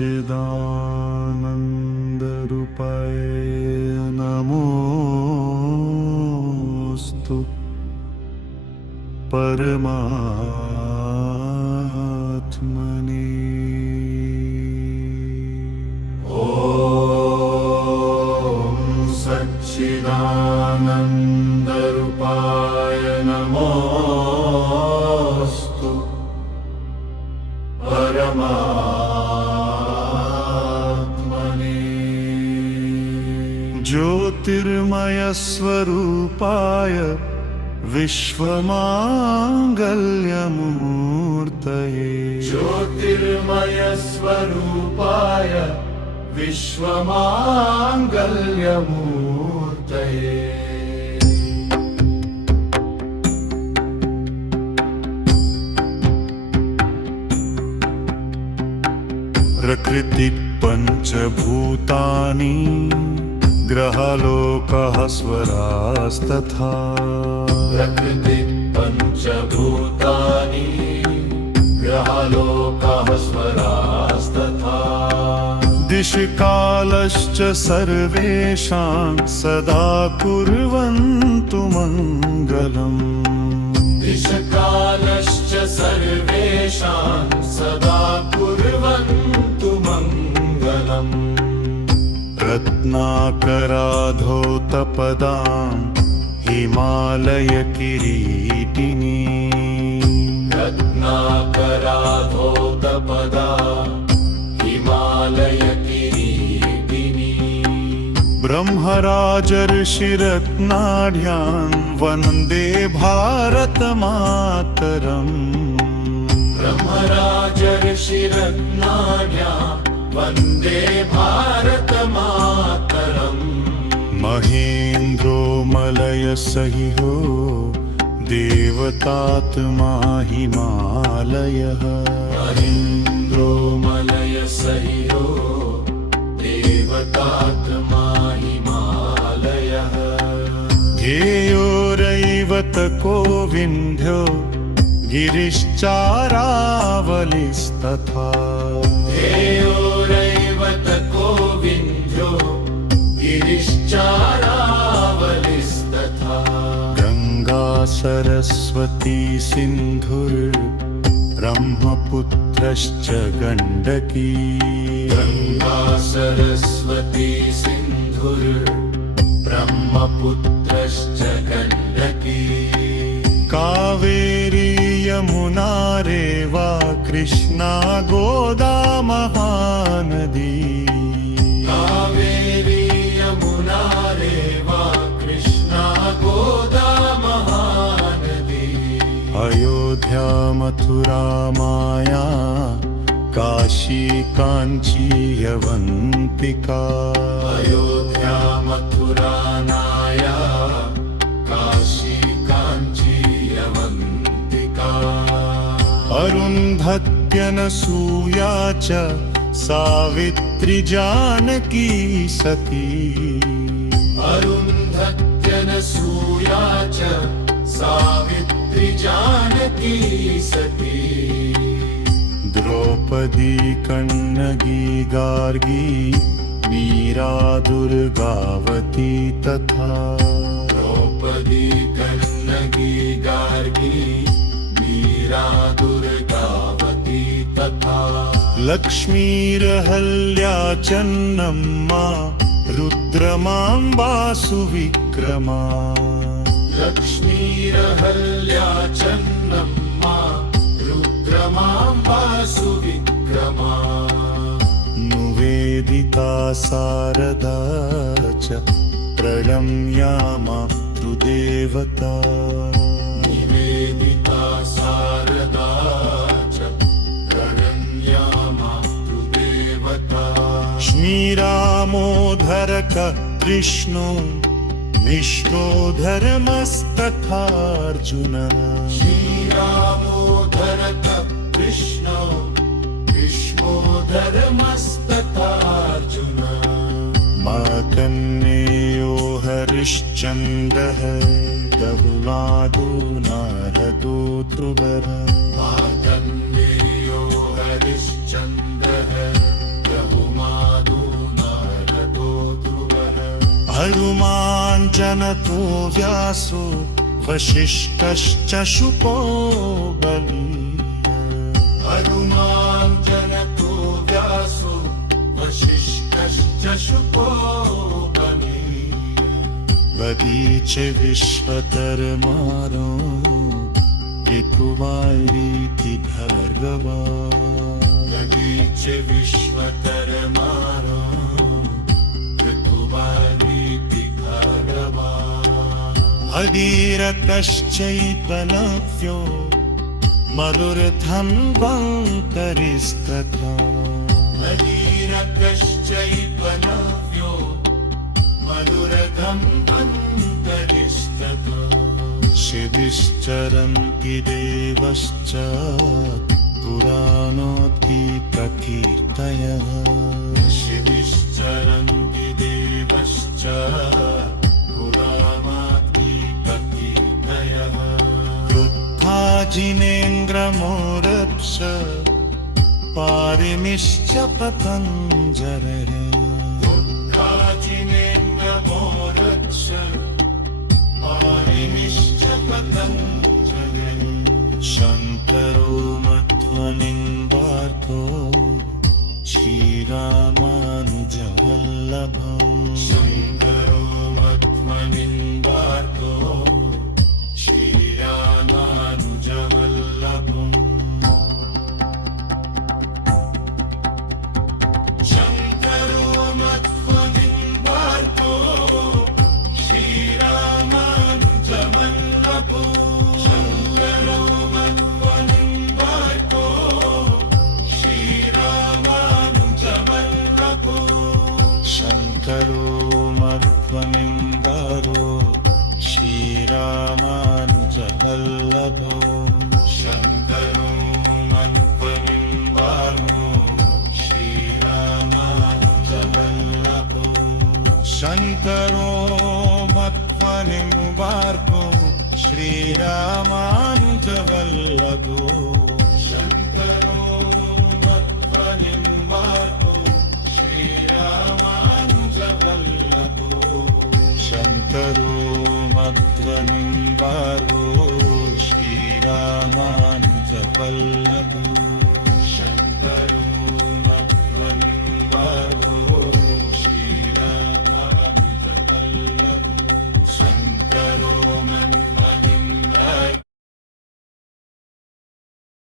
सच्चिदानन्दरूपाय नमोऽस्तु परमात्मने। सच्चिदानन्दरूपाय नमोऽस्तु परमात्मने। ज्योतिर्मय स्वरूपाय विश्वमाङ्गल्यमूर्तये। ज्योतिर्मय स्वरूपाय विश्वमाङ्गल्यमूर्तये। प्रकृति पंचभूतानि ग्रहलोकः स्वरास्तथा। प्रकृति पंचभूतानि ग्रहलोकः स्वरास्तथा। दिशि कालश्च सर्वेषां सदा कुर्वन्तु मङ्गलम्। दिशकालश्च सर्वेषां सदा कुर्वन्तु मङ्गलम्। रत्नाकराधौतपदां हिमालयकिरीटिनी। रत्नाकराधौतपदा हिमालयकिरीटिनी। ब्रह्मराजर्षिरत्नाढ्यां वन्दे भारतमातरम्। ब्रह्मराजर्षिरत्नाढ्यां वन्दे भारतमातरम्। महेन्द्रो मलयसहिहो देवतात्मा हिमालयः। महेन्द्रो मलयसहिहो देवतात्मा हिमालयः। ध्येयोरैवतको विन्ध्यो गिरिश्चारावलिस्तथा। ध्येयोरैवतको विन्ध्यो गिरिश्चारावलिस्तथा। गङ्गा सरस्वती सिन्धुर्ब्रह्मपुत्रश्च गण्डकी। गङ्गा सरस्वती सिन्धुर्ब्रह्मपुत्रश्च गण्डकी। कावेरी यमुना रेवा कृष्णा गोदामहानदी। कावेरी यमुना रेवा कृष्णा गोदामहानदी। अयोध्या मथुरा माया काशी काञ्ची यवन्तिका। अयोध्या मथुरा नाया काशी काञ्ची यवन्तिका। अरुन्धत्यनसूया च सावित्री जानकी सती। अरुन्धत्यनसूया च सावित्री जानकी सती। द्रौपदी कन्नगी गार्गी मीरा दुर्गावती तथा। द्रौपदी कन्नगी गार्गी मीरा दुर्गावती तथा। लक्ष्मीरहल्या चन्नम्मा रुद्रमाम्बा सुविक्रमा। लक्ष्मीरहल्या चन्नम्मा रुद्रमाम्बा सुविक्रमा। निवेदिता शारदा च प्रणम्या मातृदेवता। निवेदिता शारदा च प्रणम्या मातृदेवता। श्रीरामोऽधरक कृष्णो विष्णोधर्मस्तथार्जुनः। श्रीरामोऽधरक कृष्णो विष्णोधर्मस्तथार्जुनः। मार्कण्डेयो हरिश्चन्द्रः दहुलादो नारदो ध्रुवः। मार्कण्डेयो हरिश्चन्द्रः हनुमान् जनको व्यासो वसिष्ठश्च शुको बली हनुमान् जनको व्यासो वसिष्ठश्च शुको बली बलीच विश्वकर्माणो पितृवारीति भर्गवा बलीच विश्वकर्माणो पितृवारीति भर्गवा भगीरथश्चैतन्यो मरुर्धन्वन्तरिस्तथा भगीरथश्चैतन्यो मरुर्धन्वन्तरिस्तथा शिविश्चरन्ति देवश्च पुराणोत्थितकीर्तयः शिविश्चरन्ति देवश्च पुराणात्थितकीर्तयः जिनेन्द्रमोरप्स पारिमिश्च पतञ्जलः जिनेन्द्रमोरक्ष पारिमिश्च पतञ्जलिः शङ्करो मध्वनिम्बार्को श्रीरामानुजवल्लभो शङ्करो मध्वनिम्बार्को श्रीरामानुजवल्लभम् शङ्करो मध्वनिम्बार्को श्रीरामानुजवल्लभो शङ्करो मध्वनिम्बार्को श्रीरामानुजवल्लभो शङ्करो मध्वनिम्बारो श्रीरामानुजवल्लभो शङ्करो मध्वनिम्बारो श्रीरामानुजवल्लभो शङ्करो मध्वनिम्बार्को श्रीरामानुजवल्लभो शङ्करो मध्वनिम्बार्को श्रीरामानुजवल्लभो शङ्करो मध्वनिम्बारो श्रीरामानुजवल्लभो